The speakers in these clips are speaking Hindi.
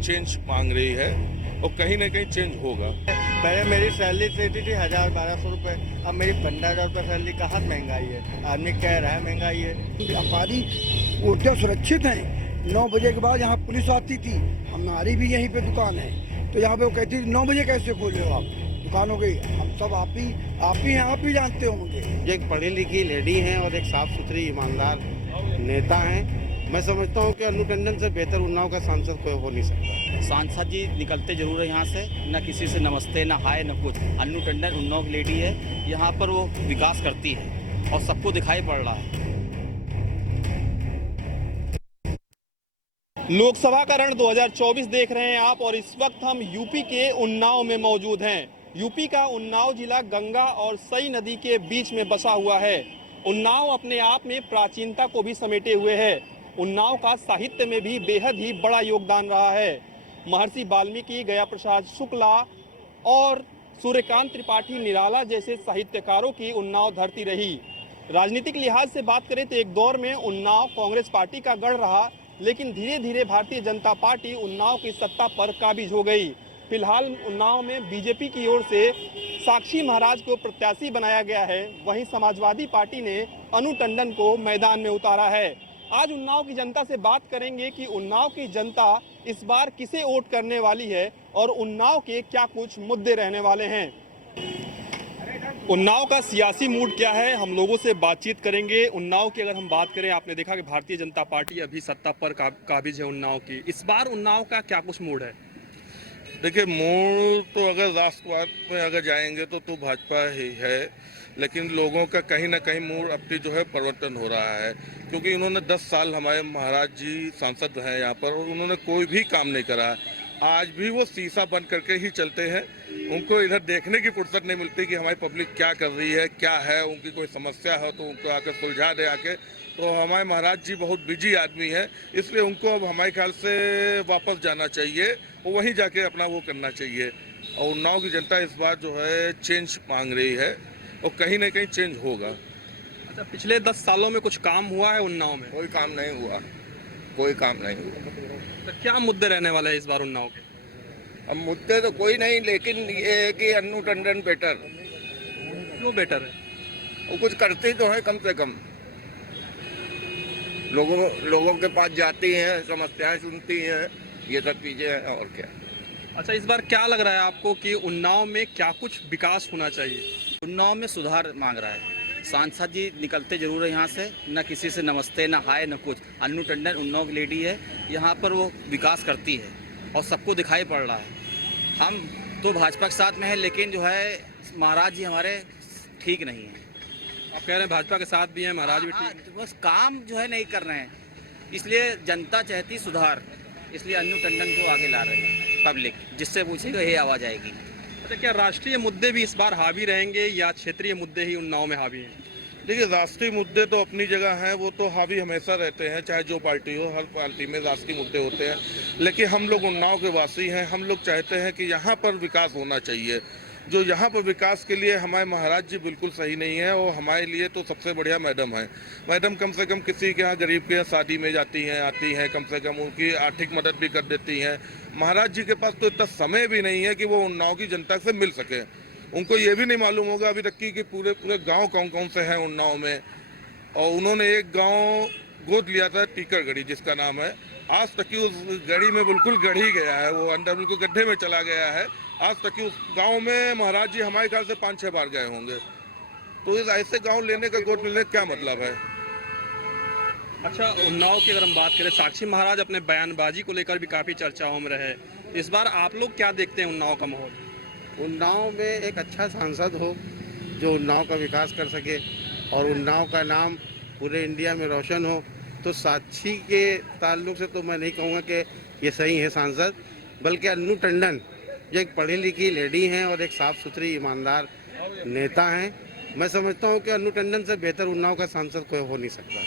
चेंज मांग रही है और कहीं ना कहीं चेंज होगा। पहले मेरी सैलरी देती थी 1000-1200 रुपये, अब मेरी 15,000 रुपये सैलरी। कहाँ महंगाई है? आदमी कह रहा है महंगाई है। व्यापारी ऊर्जा सुरक्षित हैं। 9 बजे के बाद यहाँ पुलिस आती थी, हमारी भी यहीं पे दुकान है, तो यहाँ पे वो कहती थी 9 बजे कैसे खोले हो आप दुकानों की? हम सब आप ही जानते होंगे। जो एक पढ़ी लिखी लेडी हैं और एक साफ सुथरी ईमानदार नेता हैं, मैं समझता हूँ कि अन्नू टंडन से बेहतर उन्नाव का सांसद कोई हो नहीं सकता। सांसद जी निकलते जरूर है यहाँ से, न किसी से नमस्ते न हाय न कुछ। अन्नू टंडन उन्नाव की लेडी है, यहाँ पर वो विकास करती है और सबको दिखाई पड़ रहा है। लोकसभा का रण 2024 देख रहे हैं आप, और इस वक्त हम यूपी के उन्नाव में मौजूद हैं। यूपी का उन्नाव जिला गंगा और सई नदी के बीच में बसा हुआ है। उन्नाव अपने आप में प्राचीनता को भी समेटे हुए है। उन्नाव का साहित्य में भी बेहद ही बड़ा योगदान रहा है। महर्षि वाल्मीकि, गया प्रसाद शुक्ला और सूर्यकांत त्रिपाठी निराला जैसे साहित्यकारों की उन्नाव धरती रही। राजनीतिक लिहाज से बात करें तो एक दौर में उन्नाव कांग्रेस पार्टी का गढ़ रहा, लेकिन धीरे धीरे भारतीय जनता पार्टी उन्नाव की सत्ता पर काबिज हो गई। फिलहाल उन्नाव में बीजेपी की ओर से साक्षी महाराज को प्रत्याशी बनाया गया है। वहीं समाजवादी पार्टी ने अन्नू टंडन को मैदान में उतारा है। आज उन्नाव की जनता से बात करेंगे कि उन्नाव की जनता इस बार किसे वोट करने वाली है और उन्नाव के क्या कुछ मुद्दे रहने वाले हैं। उन्नाव का सियासी मूड क्या है, हम लोगों से बातचीत करेंगे। उन्नाव की अगर हम बात करें, आपने देखा कि भारतीय जनता पार्टी अभी सत्ता पर काबिज है उन्नाव की। इस बार उन्नाव का क्या कुछ मूड है? देखिए, मूड तो अगर राष्ट्रवाद में अगर जाएंगे तो भाजपा ही है, लेकिन लोगों का कहीं ना कहीं मूड अपनी जो है परिवर्तन हो रहा है, क्योंकि इन्होंने 10 साल हमारे महाराज जी सांसद हैं यहाँ पर और उन्होंने कोई भी काम नहीं करा। आज भी वो शीशा बंद करके ही चलते हैं। उनको इधर देखने की फुर्सत नहीं मिलती कि हमारी पब्लिक क्या कर रही है, क्या है, उनकी कोई समस्या हो तो उनको आकर सुलझा दे आके। तो हमारे महाराज जी बहुत बिजी आदमी है, इसलिए उनको अब हमारे ख्याल से वापस जाना चाहिए और वहीं जाके अपना वो करना चाहिए। और उन्नाव की जनता इस बार जो है चेंज मांग रही है और कहीं ना कहीं चेंज होगा। अच्छा, पिछले 10 सालों में कुछ काम हुआ है उन्नाव में? कोई काम नहीं हुआ, कोई काम नहीं हुआ। तो क्या मुद्दे रहने वाले हैं इस बार उन्नाव के? अब मुद्दे तो कोई नहीं, लेकिन ये है कि अन्नू टंडन बेटर। क्यों बेटर है? वो कुछ करती तो है, कम से कम लोगों के पास जाती हैं, समस्याएं सुनती हैं, ये सब चीजें हैं और क्या। अच्छा, इस बार क्या लग रहा है आपको कि उन्नाव में क्या कुछ विकास होना चाहिए? उन्नाव में सुधार मांग रहा है। सांसद जी निकलते जरूर है यहाँ से, न किसी से नमस्ते न हाय न कुछ। अन्नू टंडन उन्नाव की लेडी है, यहाँ पर वो विकास करती है और सबको दिखाई पड़ रहा है। हम तो भाजपा के साथ में है, लेकिन जो है महाराज जी हमारे ठीक नहीं है। आप कह रहे हैं भाजपा के साथ भी हैं, महाराज भी ठीक तो बस काम जो है नहीं कर रहे हैं, इसलिए जनता चाहती सुधार, इसलिए अन्नू टंडन को आगे ला रही है पब्लिक। जिससे पूछेगा यही आवाज़ आएगी। अच्छा, क्या राष्ट्रीय मुद्दे भी इस बार हावी रहेंगे या क्षेत्रीय मुद्दे ही उन्नाव में हावी हैं? देखिए, राष्ट्रीय मुद्दे तो अपनी जगह हैं, वो तो हावी हमेशा रहते हैं, चाहे जो पार्टी हो। हर पार्टी में राष्ट्रीय मुद्दे होते हैं, लेकिन हम लोग उन्नाव के वासी हैं। हम लोग चाहते हैं कि यहाँ पर विकास होना चाहिए। जो यहाँ पर विकास के लिए हमारे महाराज जी बिल्कुल सही नहीं है, और हमारे लिए तो सबसे बढ़िया मैडम है। मैडम कम से कम किसी के यहाँ गरीब के यहाँ शादी में जाती हैं, आती हैं, कम से कम उनकी आर्थिक मदद भी कर देती हैं। महाराज जी के पास तो इतना समय भी नहीं है कि वो उन्नाव की जनता से मिल सके। उनको ये भी नहीं मालूम होगा अभी तक कि पूरे गांव कौन कौन से हैं उन्नाव में। और उन्होंने एक गांव गोद लिया था, टीकरगढ़ी जिसका नाम है। आज तक की उस गढ़ी में बिल्कुल गढ़ी गया है, वो अंदर बिल्कुल गड्ढे में चला गया है। आज तक की उस गांव में महाराज जी हमारे ख्याल से 5-6 बार गए होंगे। तो इस ऐसे गांव लेने का गोद मिलने का क्या मतलब है? अच्छा, उन्नाव की अगर हम बात करें, साक्षी महाराज अपने बयानबाजी को लेकर भी काफ़ी चर्चाओं में रहे। इस बार आप लोग क्या देखते हैं उन्नाव का माहौल? उन्नाव में एक अच्छा सांसद हो जो उन्नाव का विकास कर सके और उन्नाव का नाम पूरे इंडिया में रोशन हो। तो साक्षी के ताल्लुक से तो मैं नहीं कहूँगा कि ये सही है सांसद, बल्कि अन्नू टंडन जो एक पढ़ी लिखी लेडी हैं और एक साफ सुथरी ईमानदार नेता हैं, मैं समझता हूँ कि अन्नू टंडन से बेहतर उन्नाव का सांसद कोई हो नहीं सकता।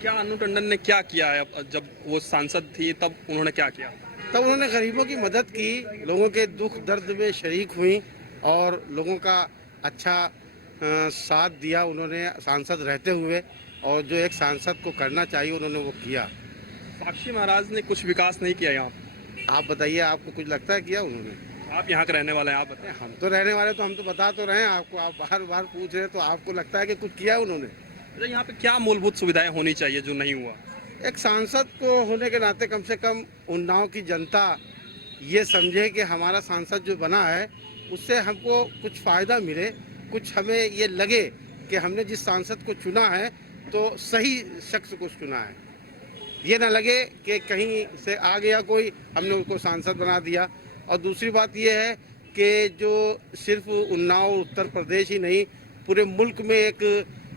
क्या अन्नू टंडन ने क्या किया है? जब वो सांसद थी तब उन्होंने क्या किया? तब उन्होंने गरीबों की मदद की, लोगों के दुख दर्द में शरीक हुई और लोगों का अच्छा साथ दिया उन्होंने सांसद रहते हुए, और जो एक सांसद को करना चाहिए उन्होंने वो किया। साक्षी महाराज ने कुछ विकास नहीं किया यहाँ? आप बताइए, आपको कुछ लगता है किया उन्होंने? आप यहाँ के रहने वाले हैं, आप बताएं। हम तो रहने वाले, तो हम तो बता तो रहे हैं आपको। आप बार बार पूछ रहे हैं, तो आपको लगता है कि कुछ किया उन्होंने? अच्छा, यहाँ पे क्या मूलभूत सुविधाएं होनी चाहिए जो नहीं हुआ? एक सांसद को होने के नाते कम से कम उन्नाव की जनता ये समझे कि हमारा सांसद जो बना है उससे हमको कुछ फ़ायदा मिले, कुछ हमें ये लगे कि हमने जिस सांसद को चुना है तो सही शख्स को चुना है। ये ना लगे कि कहीं से आ गया कोई, हमने उसको सांसद बना दिया। और दूसरी बात ये है कि जो सिर्फ उन्नाव उत्तर प्रदेश ही नहीं, पूरे मुल्क में एक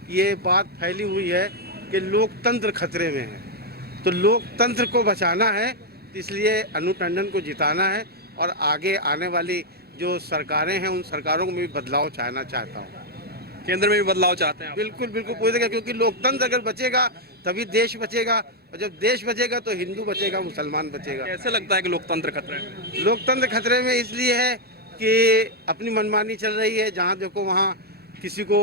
ये बात फैली हुई है कि लोकतंत्र खतरे में है। तो लोकतंत्र को बचाना है, इसलिए अनु टंडन को जिताना है और आगे आने वाली जो सरकारें हैं उन सरकारों में भी बदलाव चाहता हूँ। केंद्र में भी बदलाव चाहते हैं आप? बिल्कुल बिल्कुल पूरी जगह, क्योंकि लोकतंत्र अगर बचेगा तभी देश बचेगा, और जब देश बचेगा तो हिंदू बचेगा, मुसलमान बचेगा। कैसे लगता है कि लोकतंत्र खतरे में? लोकतंत्र खतरे में इसलिए है कि अपनी मनमानी चल रही है, जहाँ देखो वहाँ किसी को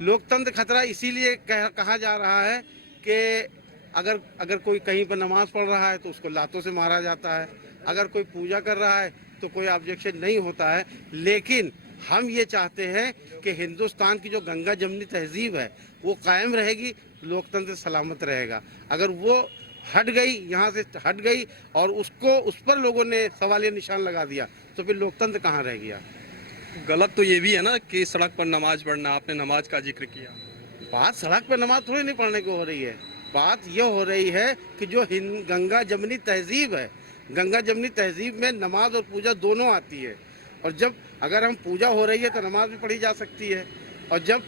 लोकतंत्र खतरा इसीलिए कहा जा रहा है कि अगर कोई कहीं पर नमाज पढ़ रहा है तो उसको लातों से मारा जाता है, अगर कोई पूजा कर रहा है तो कोई ऑब्जेक्शन नहीं होता है। लेकिन हम ये चाहते हैं कि हिंदुस्तान की जो गंगा जमनी तहजीब है वो कायम रहेगी, लोकतंत्र सलामत रहेगा। अगर वो हट गई, यहाँ से हट गई और उस पर लोगों ने सवालिया निशान लगा दिया तो फिर लोकतंत्र कहाँ रह गया? गलत तो ये भी है ना कि सड़क पर नमाज पढ़ना, आपने नमाज का जिक्र किया। बात सड़क पर नमाज थोड़ी नहीं पढ़ने की हो रही है, बात ये हो रही है कि जो गंगा जमनी तहजीब है, गंगा जमनी तहजीब में नमाज और पूजा दोनों आती है। और जब अगर हम पूजा हो रही है तो नमाज भी पढ़ी जा सकती है। और जब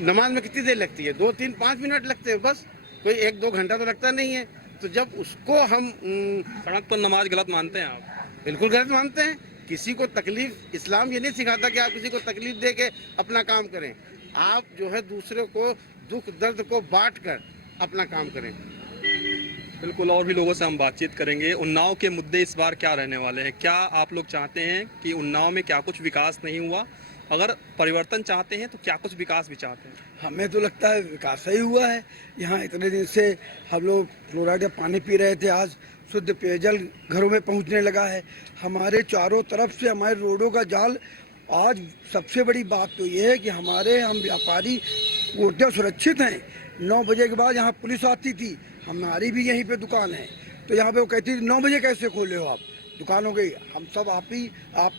नमाज में कितनी देर लगती है? 2, 3, 5 मिनट लगते हैं बस, कोई 1-2 घंटा तो लगता नहीं है। तो जब उसको हम सड़क पर नमाज गलत मानते हैं आप? बिल्कुल गलत मानते हैं। किसी को तकलीफ, इस्लाम ये नहीं सिखाता कि आप किसी को तकलीफ दे के अपना काम करें। आप जो है दूसरे को दुख दर्द को बांट कर अपना काम करें। बिल्कुल, और भी लोगों से हम बातचीत करेंगे। उन्नाव के मुद्दे इस बार क्या रहने वाले हैं? क्या आप लोग चाहते हैं कि उन्नाव में क्या कुछ विकास नहीं हुआ? अगर परिवर्तन चाहते हैं तो क्या कुछ विकास भी चाहते हैं? हमें तो लगता है विकास ही हुआ है। यहाँ इतने दिन से हम लोग फ्लोराइड का पानी पी रहे थे, आज शुद्ध पेयजल घरों में पहुँचने लगा है। हमारे चारों तरफ से हमारे रोडों का जाल, आज सबसे बड़ी बात तो ये है कि हम व्यापारी पूर्णतः सुरक्षित हैं। 9 बजे के बाद यहाँ पुलिस आती थी, हमारी भी यहीं पे दुकान है, तो यहाँ पे वो कहती थी 9 बजे कैसे खोले हो आप दुकानों की? हम सब आप ही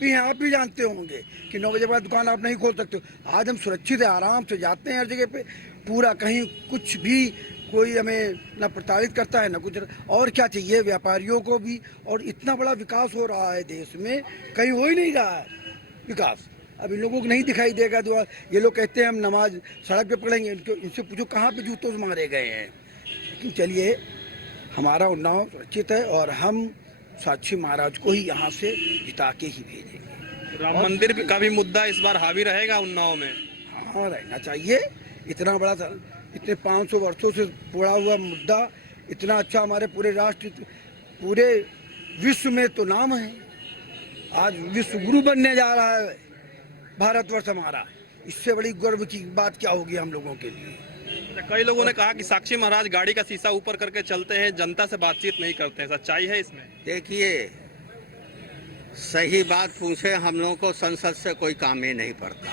हैं, आप भी जानते होंगे कि 9 बजे के बाद दुकान आप नहीं खोल सकते हो। आज हम सुरक्षित है, आराम से जाते हैं हर जगह पे, पूरा कहीं कुछ भी कोई हमें ना प्रताड़ित करता है ना कुछ। और क्या चाहिए व्यापारियों को भी? और इतना बड़ा विकास हो रहा है देश में, कहीं हो ही नहीं रहा है विकास। अब इन लोगों को नहीं दिखाई देगा। दुआ ये लोग कहते हैं हम नमाज सड़क पे पढ़ेंगे, इनसे पूछो कहाँ पे जूतों से मारे गए हैं। लेकिन चलिए, हमारा उन्नाव सुरक्षित है और हम साक्षी महाराज को ही यहाँ से जिता के ही भेजेंगे। राम मंदिर का भी मुद्दा इस बार हावी रहेगा उन्नाव में? हाँ, रहना चाहिए। इतना बड़ा, इतने 500 वर्षों से पड़ा हुआ मुद्दा, इतना अच्छा हमारे पूरे राष्ट्र, पूरे विश्व में तो नाम है। आज विश्व गुरु बनने जा रहा है भारतवर्ष हमारा। इससे बड़ी गर्व की बात क्या होगी हम लोगों के लिए? कई लोगों ने कहा कि साक्षी महाराज गाड़ी का शीशा ऊपर करके चलते हैं, जनता से बातचीत नहीं करते हैं। सच्चाई है इसमें? देखिए, सही बात पूछे, हम लोगों को संसद से कोई काम ही नहीं पड़ता।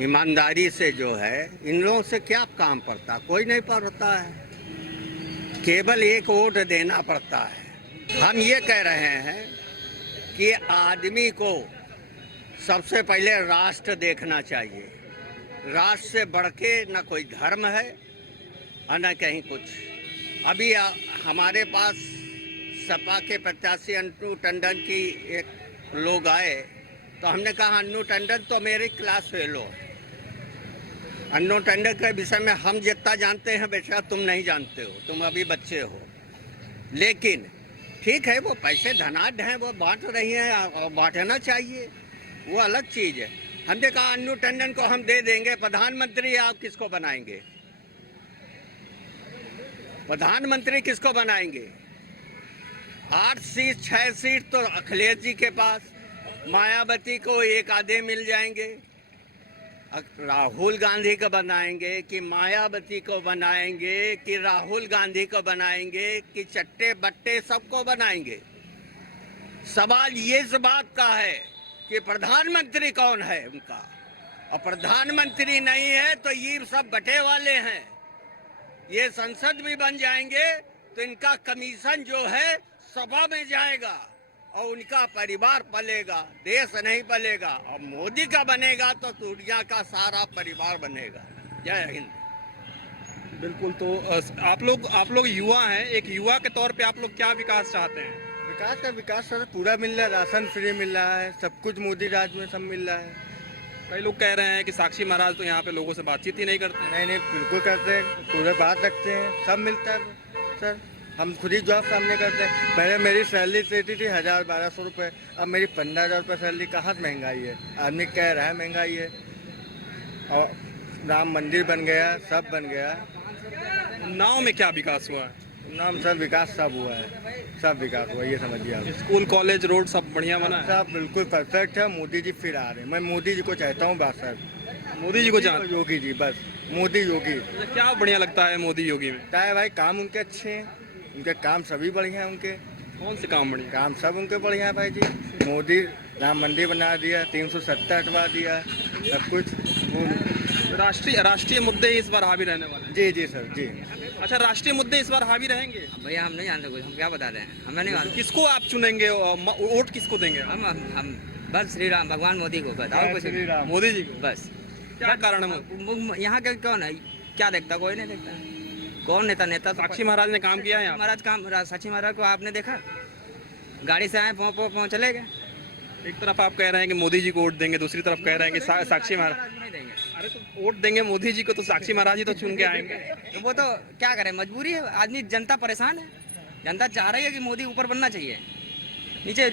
ईमानदारी से जो है, इन लोगों से क्या काम पड़ता? कोई नहीं पड़ता है, केवल एक वोट देना पड़ता है। हम ये कह रहे हैं कि आदमी को सबसे पहले राष्ट्र देखना चाहिए। राष्ट्र से बढ़ के न कोई धर्म है और न कहीं कुछ। अभी हमारे पास सपा के प्रत्याशी अन्नू टंडन की एक लोग आए तो हमने कहा अन्नू टंडन तो मेरी क्लास फेलो है। अन्नू टंडन के विषय में हम जितना जानते हैं बेशक तुम नहीं जानते हो, तुम अभी बच्चे हो। लेकिन ठीक है, वो पैसे धनाढ़ हैं, वो बांट रही हैं और बांटना चाहिए, वो अलग चीज़ है। हमने कहा अन्नू टंडन को हम दे देंगे, प्रधानमंत्री आप किसको बनाएंगे? प्रधानमंत्री किसको बनाएंगे? 8 सीट 6 सीट तो अखिलेश जी के पास, मायावती को एक आधे मिल जाएंगे। राहुल गांधी को बनाएंगे कि मायावती को बनाएंगे कि राहुल गांधी को बनाएंगे कि चट्टे बट्टे सबको बनाएंगे? सवाल ये इस बात का है कि प्रधानमंत्री कौन है उनका, और प्रधानमंत्री नहीं है तो ये सब बटे वाले हैं। ये संसद भी बन जाएंगे तो इनका कमीशन जो है सभा में जाएगा और उनका परिवार पलेगा, देश नहीं पलेगा। और मोदी का बनेगा तो दुनिया का सारा परिवार बनेगा। जय हिंद। बिल्कुल। तो आप लोग युवा हैं, एक युवा के तौर पे आप लोग क्या विकास चाहते हैं? विकास सर पूरा मिल रहा है, राशन फ्री मिल रहा है, सब कुछ मोदी राज में सब मिल रहा है। कई लोग कह रहे हैं कि साक्षी महाराज तो यहाँ पे लोगों से बातचीत ही नहीं करते। नहीं बिल्कुल करते हैं, पूरे बात रखते हैं, सब मिलता है सर। हम खुद ही जॉब सामने करते हैं। पहले मेरी सैलरी देती थी 1000-1200 रुपये, अब मेरी 15,000 रुपये सैलरी। कहाँ से महंगाई है, आदमी कह रहा है महंगाई है। और राम मंदिर बन गया, सब बन गया। उन्नाव में क्या विकास हुआ है? नाम सब विकास सब हुआ है, सब विकास हुआ, ये समझिए आप। स्कूल कॉलेज रोड सब बढ़िया बना है? सब बिल्कुल परफेक्ट है। मोदी जी फिर आ रहे हैं। मैं मोदी जी को चाहता हूँ बस सर। मोदी जी को जान योगी जी, बस मोदी योगी। क्या बढ़िया लगता है मोदी योगी में? क्या है भाई, काम उनके अच्छे हैं, उनके काम सभी बढ़िया हैं। उनके कौन से काम बढ़िया? काम सब उनके बढ़िया है भाई जी। मोदी राम मंदिर बना दिया, 370 हटवा दिया, सब कुछ। राष्ट्रीय मुद्दे इस बार हावी रहने वाले हैं। जी जी सर जी। अच्छा, राष्ट्रीय मुद्दे इस बार हावी रहेंगे? भैया हम नहीं जानते कुछ, हम क्या बता रहे हैं, हमें नहीं मालूम। किसको आप चुनेंगे और वोट किसको देंगे? हम बस श्री राम भगवान मोदी को, बस और कुछ नहीं। मोदी जी को। बस क्या कारण है? यहाँ का कौन है, क्या देखता, कोई नहीं देखता। कौन नेता तो साक्षी महाराज ने काम किया है यहाँ? महाराज काम, साक्षी महाराज को आपने देखा? गाड़ी से आए पहुँच चले गए। एक तरफ आप कह रहे हैं कि मोदी जी को वोट देंगे, दूसरी तरफ कह रहे हैं कि साक्षी महाराज नहीं देंगे। अरे तो वोट देंगे मोदी जी को तो साक्षी महाराज ही तो चुन के आएंगे। तो वो तो क्या करें, मजबूरी है आदमी। जनता परेशान है, जनता चाह रही है कि मोदी ऊपर बनना चाहिए, नीचे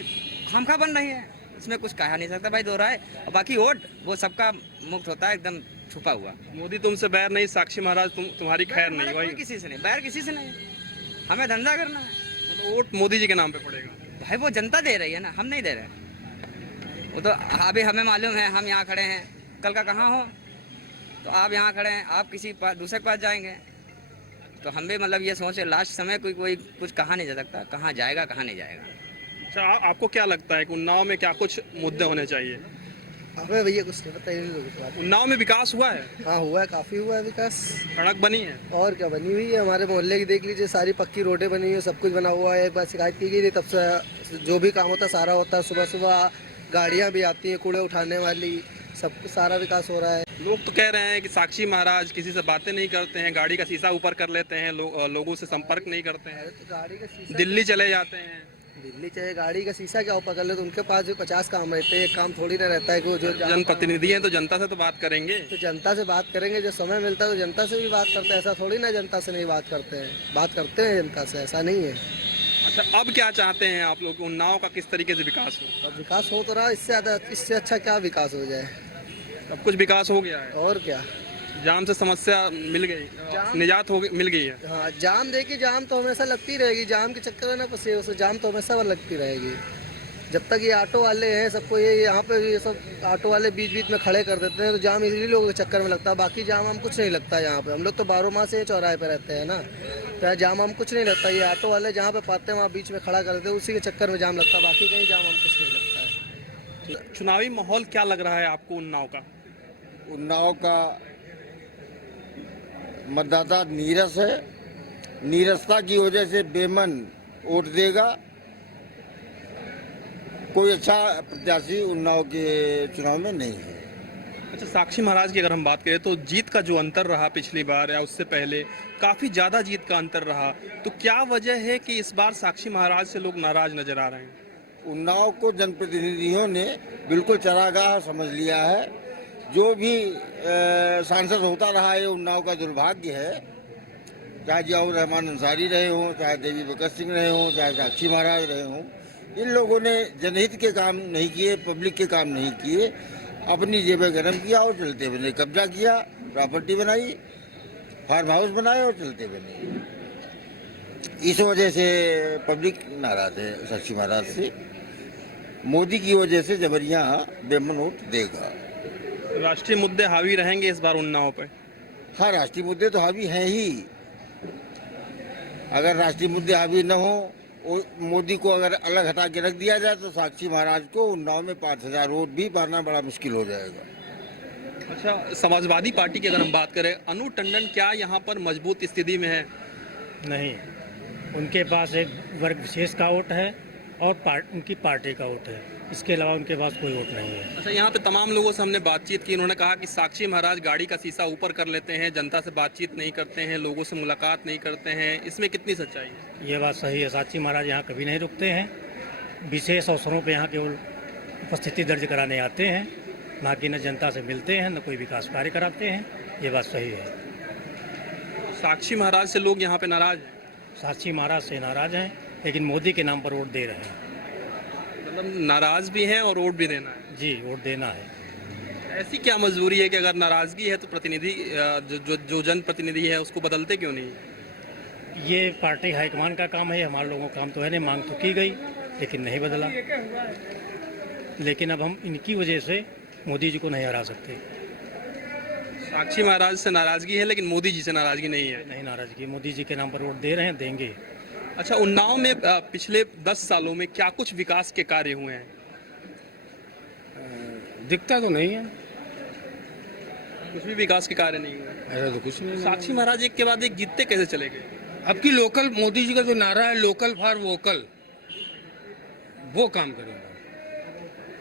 खामखा बन रही है। इसमें कुछ कहा नहीं सकता भाई, दो राय। और बाकी वोट वो सबका मुक्त होता है, एकदम छुपा हुआ। मोदी तुमसे बैर नहीं, साक्षी महाराज तुम्हारी खैर नहीं। कोई किसी से नहीं बैर, किसी से नहीं। हमें धंधा करना है, तो वोट मोदी जी के नाम पे पड़ेगा। भाई वो जनता दे रही है ना, हम नहीं दे रहे। वो तो अभी हमें मालूम है, हम यहाँ खड़े हैं, कल का कहाँ हो। तो आप यहाँ खड़े हैं, आप किसी दूसरे के पास जाएंगे तो हम भी मतलब ये सोचे लास्ट समय कोई कुछ कहा नहीं जा सकता, कहाँ जाएगा कहाँ नहीं जाएगा। अच्छा, आपको क्या लगता है कि उन्नाव में क्या कुछ मुद्दे होने चाहिए? अबे भैया कुछ नहीं बताइए। उन्नाव में विकास हुआ है? हाँ हुआ है, काफ़ी हुआ है विकास। सड़क बनी है? और क्या बनी हुई है, हमारे मोहल्ले की देख लीजिए, सारी पक्की रोडें बनी हुई है, सब कुछ बना हुआ है। एक बार शिकायत की गई थी, तब से जो भी काम होता है सारा होता है। सुबह सुबह गाड़ियाँ भी आती हैं कूड़े उठाने वाली, सब सारा विकास हो रहा है। लोग तो कह रहे हैं कि साक्षी महाराज किसी से बातें नहीं करते हैं, गाड़ी का शीशा ऊपर कर लेते हैं, लोगों से संपर्क नहीं करते हैं, तो गाड़ी का शीशा, दिल्ली चले जाते हैं। दिल्ली चाहे गाड़ी का शीशा क्या ऊपर कर ले, तो उनके पास भी 50 काम रहते हैं। एक काम थोड़ी ना रहता है कि वो जो जनप्रतिनिधि हैं तो जनता से तो बात करेंगे। तो जनता से बात करेंगे, जो समय मिलता है तो जनता से भी बात करते हैं। ऐसा थोड़ी ना जनता से नहीं बात करते हैं, बात करते हैं जनता से, ऐसा नहीं है। अच्छा, अब क्या चाहते हैं आप लोग? उन्नाव का किस तरीके से विकास हो? अब विकास हो तो रहा, इससे ज़्यादा इससे अच्छा क्या विकास हो जाए। अब कुछ विकास हो गया है, और क्या, जाम से समस्या मिल गई, निजात मिल गई है। हाँ जाम देखिए, जाम तो हमेशा लगती रहेगी, जाम के चक्कर में ना फंसे, उसे जाम तो हमेशा लगती रहेगी। जब तक ये ऑटो वाले हैं, सबको ये यहाँ पे ये सब ऑटो वाले बीच बीच में खड़े कर देते हैं, तो जाम इसी लोगों के चक्कर में लगता है। बाकी जाम हम कुछ नहीं लगता यहाँ पे, हम लोग तो 12 माह से चौराहे पे रहते हैं ना, तो जाम हम कुछ नहीं लगता। ये ऑटो वाले जहाँ पे पाते हैं वहाँ बीच में खड़ा कर देते हैं, उसी के चक्कर में जाम लगता है, बाकी कहीं जाम हम कुछ नहीं लगता है। चुनावी माहौल क्या लग रहा है आपको उन्नाव का? उन्नाव का मतदाता नीरस है, नीरसता की वजह से बेमन वोट देगा। कोई अच्छा प्रत्याशी उन्नाव के चुनाव में नहीं है। अच्छा, साक्षी महाराज की अगर हम बात करें तो जीत का जो अंतर रहा पिछली बार या उससे पहले, काफ़ी ज़्यादा जीत का अंतर रहा, तो क्या वजह है कि इस बार साक्षी महाराज से लोग नाराज नजर आ रहे हैं? उन्नाव को जनप्रतिनिधियों ने बिल्कुल चरागाह समझ लिया है। जो भी सांसद होता रहा है, उन्नाव का दुर्भाग्य है। चाहे जियाउर रहमान अंसारी रहे हों, चाहे देवी भगत सिंह रहे हों, चाहे साक्षी महाराज रहे हों, इन लोगों ने जनहित के काम नहीं किए, पब्लिक के काम नहीं किए, अपनी जेबें गर्म किया और चलते बने, कब्जा किया, प्रॉपर्टी बनाई, फार्म हाउस बनाए और चलते बने। इस वजह से पब्लिक नाराज है साक्षी महाराज से। मोदी की वजह से जबरिया बेमन वोट देगा। राष्ट्रीय मुद्दे हावी रहेंगे इस बार उन्नाव पे? हाँ, राष्ट्रीय मुद्दे तो हावी हैं ही। अगर राष्ट्रीय मुद्दे हावी न हो, मोदी को अगर अलग हटा के रख दिया जाए तो साक्षी महाराज को उन्नाव में 5,000 वोट भी पाना बड़ा मुश्किल हो जाएगा। अच्छा, समाजवादी पार्टी की अगर हम बात करें, अनु टंडन क्या यहाँ पर मजबूत स्थिति में है? नहीं, उनके पास एक वर्ग विशेष का वोट है और उनकी पार्टी का वोट है, इसके अलावा उनके पास कोई वोट नहीं है। अच्छा, यहाँ पे तमाम लोगों से हमने बातचीत की, उन्होंने कहा कि साक्षी महाराज गाड़ी का शीशा ऊपर कर लेते हैं, जनता से बातचीत नहीं करते हैं, लोगों से मुलाकात नहीं करते हैं, इसमें कितनी सच्चाई है? ये बात सही है, साक्षी महाराज यहाँ कभी नहीं रुकते हैं, विशेष अवसरों पे यहाँ केवल उपस्थिति दर्ज कराने आते हैं, बाकी न जनता से मिलते हैं न कोई विकास कार्य कराते हैं, ये बात सही है। साक्षी महाराज से लोग यहाँ पे नाराज हैं? साक्षी महाराज से नाराज हैं, लेकिन मोदी के नाम पर वोट दे रहे हैं। मतलब नाराज भी हैं और वोट भी देना है? जी, वोट देना है। ऐसी क्या मजबूरी है कि अगर नाराजगी है तो प्रतिनिधि जो जनप्रतिनिधि है उसको बदलते क्यों नहीं? ये पार्टी हाईकमान का काम है, हमारे लोगों का काम तो है नहीं, मांग तो की गई लेकिन नहीं बदला। लेकिन अब हम इनकी वजह से मोदी जी को नहीं हरा सकते। साक्षी महाराज से नाराजगी है लेकिन मोदी जी से नाराजगी नहीं है? नहीं नाराजगी, मोदी जी के नाम पर वोट दे रहे हैं, देंगे। अच्छा, उन्नाव में पिछले 10 सालों में क्या कुछ विकास के कार्य हुए हैं? दिखता तो नहीं है, कुछ भी विकास के कार्य नहीं हुए। ऐसा तो कुछ नहीं। साक्षी महाराज एक के बाद एक जीतते कैसे चले गए? अब की लोकल, मोदी जी का जो नारा है लोकल फॉर वोकल, वो काम करेंगे।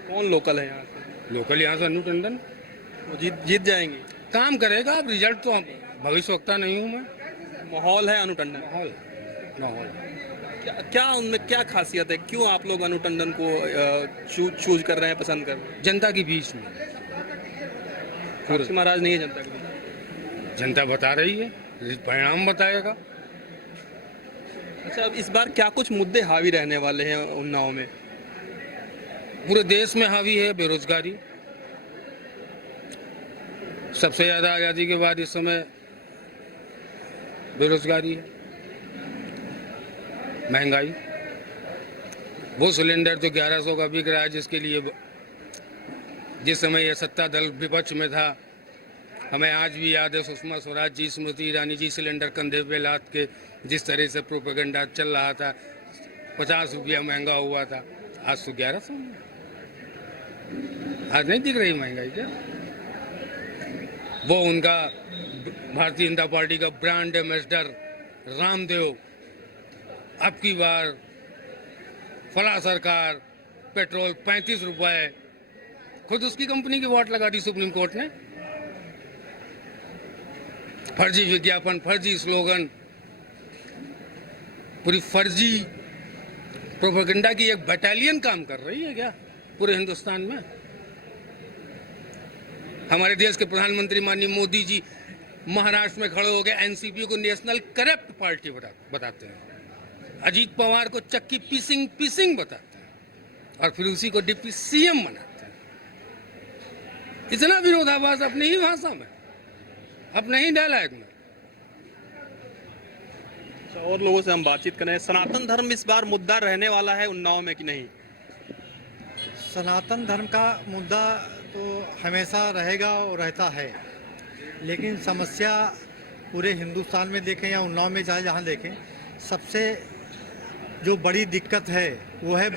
कौन लोकल है यहाँ से? लोकल यहाँ से अनु टंडन वो जीत जाएंगे? काम करेगा। अब रिजल्ट तो भविष्यवक्ता नहीं हूँ मैं। माहौल है अनु टंडन? माहौल क्या उनमें क्या खासियत है, क्यों आप लोग अनु टंडन को चूज कर रहे हैं, पसंद कर रहे हैं? जनता के बीच में। साक्षी महाराज नहीं है जनता के बीच? जनता बता रही है, परिणाम बताएगा। अच्छा, अब इस बार क्या कुछ मुद्दे हावी रहने वाले हैं उन्नाव में? पूरे देश में हावी है बेरोजगारी। सबसे ज़्यादा आज़ादी के बाद इस समय बेरोजगारी है, महंगाई। वो सिलेंडर तो 1100 का बिक रहा है, जिसके लिए जिस समय यह सत्ता दल विपक्ष में था, हमें आज भी याद है सुषमा स्वराज जी, स्मृति ईरानी जी सिलेंडर कंधे पे लाद के जिस तरह से प्रोपेगेंडा चल रहा था, 50 रुपया महंगा हुआ था। आज तो 1100। आज नहीं दिख रही महंगाई क्या? वो उनका भारतीय जनता पार्टी का ब्रांड एम्बेसडर रामदेव अब की बार फला सरकार, पेट्रोल 35 रुपए, खुद उसकी कंपनी की वोट लगा दी सुप्रीम कोर्ट ने। फर्जी विज्ञापन, फर्जी स्लोगन, पूरी फर्जी प्रोपेगेंडा की एक बटालियन काम कर रही है क्या पूरे हिंदुस्तान में? हमारे देश के प्रधानमंत्री माननीय मोदी जी महाराष्ट्र में खड़े हो गए एनसीपी को नेशनल करप्ट पार्टी बताते हैं, अजीत पवार को चक्की पीसिंग बताते हैं और फिर उसी को डिप्टी सीएम बनाते हैं। इतना विरोधाभास अपनी ही भाषा में, अपने ही डायलॉग में। और लोगों से हम बातचीत करें, सनातन धर्म इस बार मुद्दा रहने वाला है उन्नाव में कि नहीं? सनातन धर्म का मुद्दा तो हमेशा रहेगा और रहता है, लेकिन समस्या पूरे हिंदुस्तान में देखें या उन्नाव में चाहे जहाँ देखें, सबसे जो बड़ी दिक्कत है वो है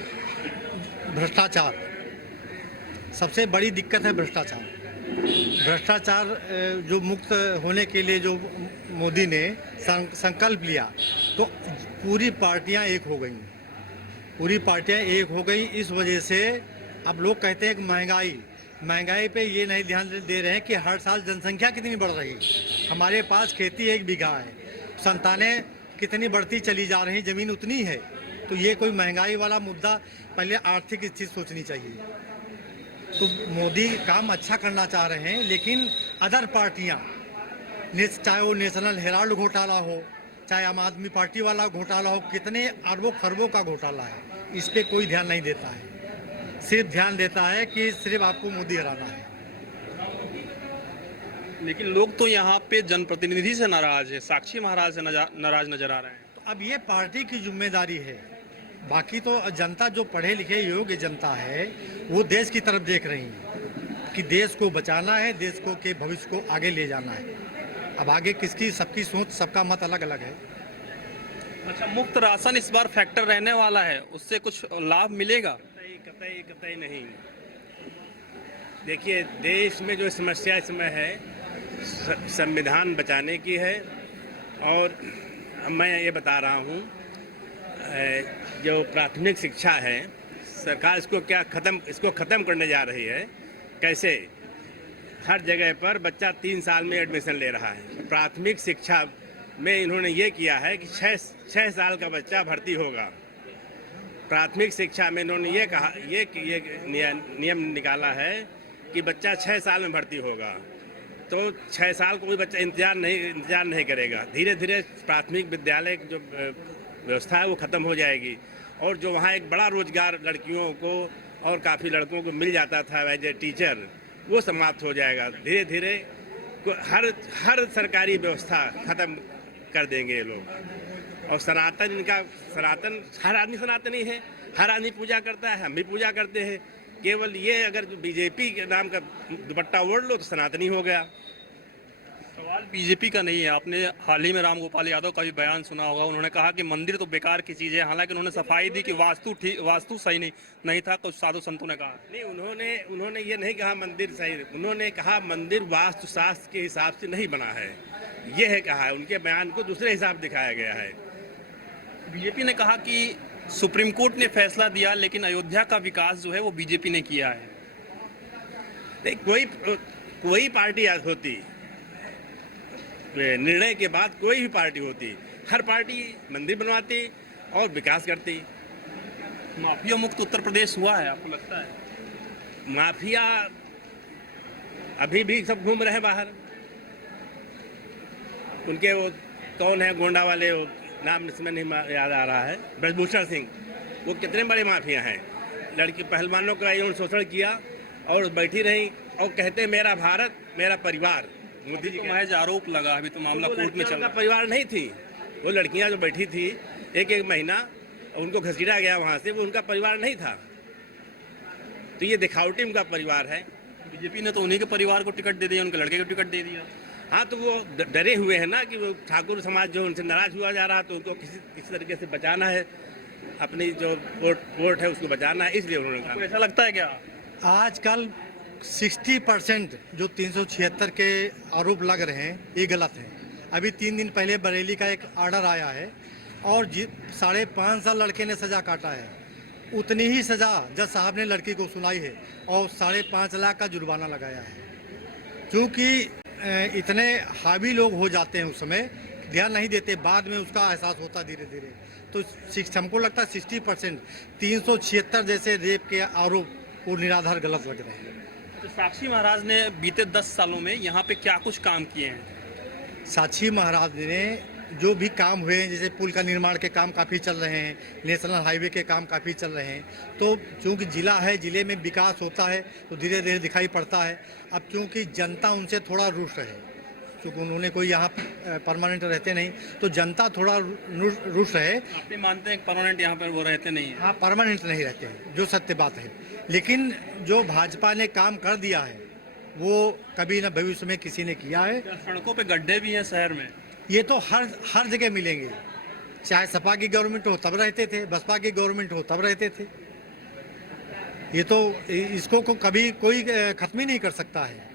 भ्रष्टाचार। सबसे बड़ी दिक्कत है भ्रष्टाचार। भ्रष्टाचार जो मुक्त होने के लिए जो मोदी ने संकल्प लिया, तो पूरी पार्टियां एक हो गई। पूरी पार्टियां एक हो गई। इस वजह से अब लोग कहते हैं कि महंगाई पे ये नहीं ध्यान दे रहे हैं कि हर साल जनसंख्या कितनी बढ़ रही है। हमारे पास खेती 1 बीघा है, संतानें कितनी बढ़ती चली जा रही, ज़मीन उतनी है। तो ये कोई महंगाई वाला मुद्दा, पहले आर्थिक स्थिति सोचनी चाहिए। तो मोदी काम अच्छा करना चाह रहे हैं, लेकिन अदर पार्टियां, चाहे वो नेशनल हेराल्ड घोटाला हो, चाहे आम आदमी पार्टी वाला घोटाला हो, कितने अरबों खरबों का घोटाला है, इस पर कोई ध्यान नहीं देता है। सिर्फ ध्यान देता है कि सिर्फ आपको मोदी हराना है। लेकिन लोग तो यहाँ पे जनप्रतिनिधि से नाराज है, साक्षी महाराज से नाराज नजर आ रहे हैं। तो अब ये पार्टी की जिम्मेदारी है। बाकी तो जनता जो पढ़े लिखे योग्य जनता है वो देश की तरफ देख रही है कि देश को बचाना है, देश को के भविष्य को आगे ले जाना है। अब आगे किसकी, सबकी सोच, सबका मत अलग अलग है। अच्छा, मुफ्त राशन इस बार फैक्टर रहने वाला है, उससे कुछ लाभ मिलेगा? कतई नहीं। देखिए, देश में जो समस्या इस समय है, संविधान बचाने की है। और मैं ये बता रहा हूँ, जो प्राथमिक शिक्षा है, सरकार इसको ख़त्म करने जा रही है। कैसे? हर जगह पर बच्चा 3 साल में एडमिशन ले रहा है। प्राथमिक शिक्षा में इन्होंने ये किया है कि 6 साल का बच्चा भर्ती होगा। प्राथमिक शिक्षा में इन्होंने ये कहा, ये नियम निकाला है कि बच्चा 6 साल में भर्ती होगा। तो 6 साल कोई बच्चा इंतजार नहीं करेगा। धीरे धीरे प्राथमिक विद्यालय की जो व्यवस्था है वो ख़त्म हो जाएगी। और जो वहाँ एक बड़ा रोजगार लड़कियों को और काफ़ी लड़कों को मिल जाता था एज ए टीचर, वो समाप्त हो जाएगा। धीरे धीरे हर सरकारी व्यवस्था ख़त्म कर देंगे ये लोग। और सनातन हर आदमी सनातनी है, हर आदमी पूजा करता है, हम भी पूजा करते हैं। केवल ये अगर बीजेपी के नाम का दुपट्टा ओढ़ लो तो सनातनी हो गया। सवाल बीजेपी का नहीं है। आपने हाल ही में राम गोपाल यादव का भी बयान सुना होगा। उन्होंने कहा कि मंदिर तो बेकार की चीज़ है। हालांकि उन्होंने सफाई दी कि वास्तु सही नहीं था। कुछ साधु संतों ने कहा नहीं, उन्होंने ये नहीं कहा मंदिर सही, उन्होंने कहा मंदिर वास्तु शास्त्र के हिसाब से नहीं बना है, ये है कहा है। उनके बयान को दूसरे हिसाब दिखाया गया है। बीजेपी ने कहा कि सुप्रीम कोर्ट ने फैसला दिया, लेकिन अयोध्या का विकास जो है वो बीजेपी ने किया है। नहीं, कोई पार्टी होती, निर्णय के बाद कोई भी पार्टी होती, हर पार्टी मंदिर बनवाती और विकास करती। माफिया मुक्त उत्तर प्रदेश हुआ है, आपको लगता है? माफिया अभी भी सब घूम रहे हैं बाहर। उनके वो कौन है गोंडा वाले, वो नाम इसमें नहीं याद आ रहा है, ब्रजभूषण सिंह, वो कितने बड़े माफिया हैं। लड़की पहलवानों का यौन शोषण किया और बैठी रही और कहते हैं मेरा भारत मेरा परिवार। मोदी जी तो महज आरोप लगा, अभी तो मामला कोर्ट में चल रहा है। परिवार नहीं थी वो लड़कियां जो बैठी थी एक महीना, उनको घसीटा गया वहां से, वो उनका परिवार नहीं था। तो ये दिखावटी उनका परिवार है। बीजेपी ने तो उन्हीं के परिवार को टिकट दे दिया, उनके लड़के को टिकट दे दिया। हाँ, तो वो डरे हुए हैं ना कि वो ठाकुर समाज जो उनसे नाराज हुआ जा रहा, तो उनको किसी तरीके से बचाना है, अपनी जो वोट है उसको बचाना है, इसलिए उन्होंने कहा। ऐसा लगता है क्या? आजकल 60% जो 376 के आरोप लग रहे हैं ये गलत है। अभी 3 दिन पहले बरेली का एक ऑर्डर आया है और 5.5 साल लड़के ने सज़ा काटा है। उतनी ही सज़ा जज साहब ने लड़की को सुनाई है और 5.5 लाख का जुर्माना लगाया है। क्योंकि इतने हावी लोग हो जाते हैं उस समय, ध्यान नहीं देते, बाद में उसका एहसास होता धीरे धीरे। तो हमको लगता है 60% 376 जैसे रेप के आरोप वो निराधार गलत लग रहे हैं। तो साक्षी महाराज ने बीते 10 सालों में यहाँ पे क्या कुछ काम किए हैं? साक्षी महाराज ने जो भी काम हुए हैं, जैसे पुल का निर्माण के काम काफ़ी चल रहे हैं, नेशनल हाईवे के काम काफ़ी चल रहे हैं। तो चूँकि ज़िला है, ज़िले में विकास होता है तो धीरे धीरे दिखाई पड़ता है। अब क्योंकि जनता उनसे थोड़ा रुष्ट है, क्योंकि उन्होंने कोई यहाँ परमानेंट रहते नहीं, तो जनता थोड़ा रुष्ट है। आप मानते हैं परमानेंट यहाँ पर वो रहते नहीं हैं? हाँ, परमानेंट नहीं रहते हैं, जो सत्य बात है। लेकिन जो भाजपा ने काम कर दिया है वो कभी न भविष्य में किसी ने किया है। सड़कों पे गड्ढे भी हैं शहर में, ये तो हर जगह मिलेंगे। चाहे सपा की गवर्नमेंट हो तब रहते थे, बसपा की गवर्नमेंट हो तब रहते थे। ये तो इसको कभी कोई खत्म ही नहीं कर सकता है।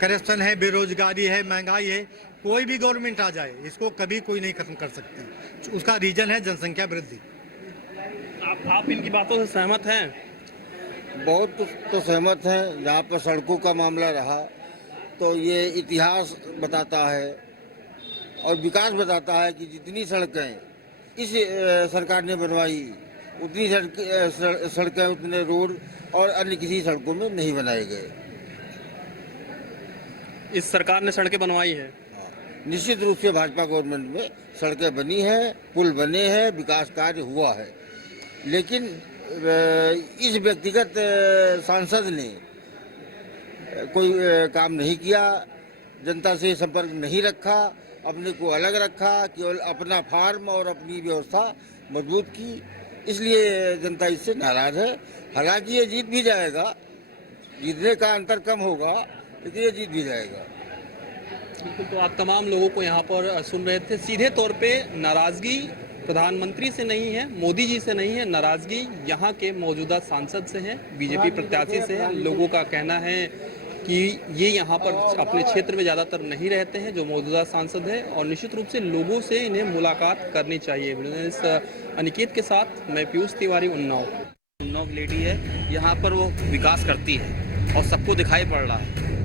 करप्शन है, बेरोजगारी है, महंगाई है, कोई भी गवर्नमेंट आ जाए इसको कभी कोई नहीं खत्म कर सकती। उसका रीजन है जनसंख्या वृद्धि। आप इनकी बातों से सहमत हैं? बहुत तो सहमत हैं। जहाँ पर सड़कों का मामला रहा तो ये इतिहास बताता है और विकास बताता है कि जितनी सड़कें इस सरकार ने बनवाई उतनी सड़कें उतने रोड और अन्य किसी सड़कों में नहीं बनाए गए। इस सरकार ने सड़कें बनवाई है। निश्चित रूप से भाजपा गवर्नमेंट में सड़कें बनी हैं, पुल बने हैं, विकास कार्य हुआ है। लेकिन इस व्यक्तिगत सांसद ने कोई काम नहीं किया, जनता से संपर्क नहीं रखा, अपने को अलग रखा, केवल अपना फार्म और अपनी व्यवस्था मजबूत की, इसलिए जनता इससे नाराज है। हालांकि ये जीत भी जाएगा, जीतने का अंतर कम होगा, लेकिन ये जीत भी जाएगा। बिल्कुल, तो आप तमाम लोगों को यहाँ पर सुन रहे थे। सीधे तौर पे नाराज़गी प्रधानमंत्री से नहीं है, मोदी जी से नहीं है, नाराज़गी यहाँ के मौजूदा सांसद से है, बीजेपी प्रत्याशी से है। लोगों का कहना है कि ये यहाँ पर अपने क्षेत्र में ज़्यादातर नहीं रहते हैं जो मौजूदा सांसद है, और निश्चित रूप से लोगों से इन्हें मुलाकात करनी चाहिए। इस अनिकेत के साथ मैं पीयूष तिवारी, उन्नाव की लेडी है, यहाँ पर वो विकास करती है और सबको दिखाई पड़ रहा है।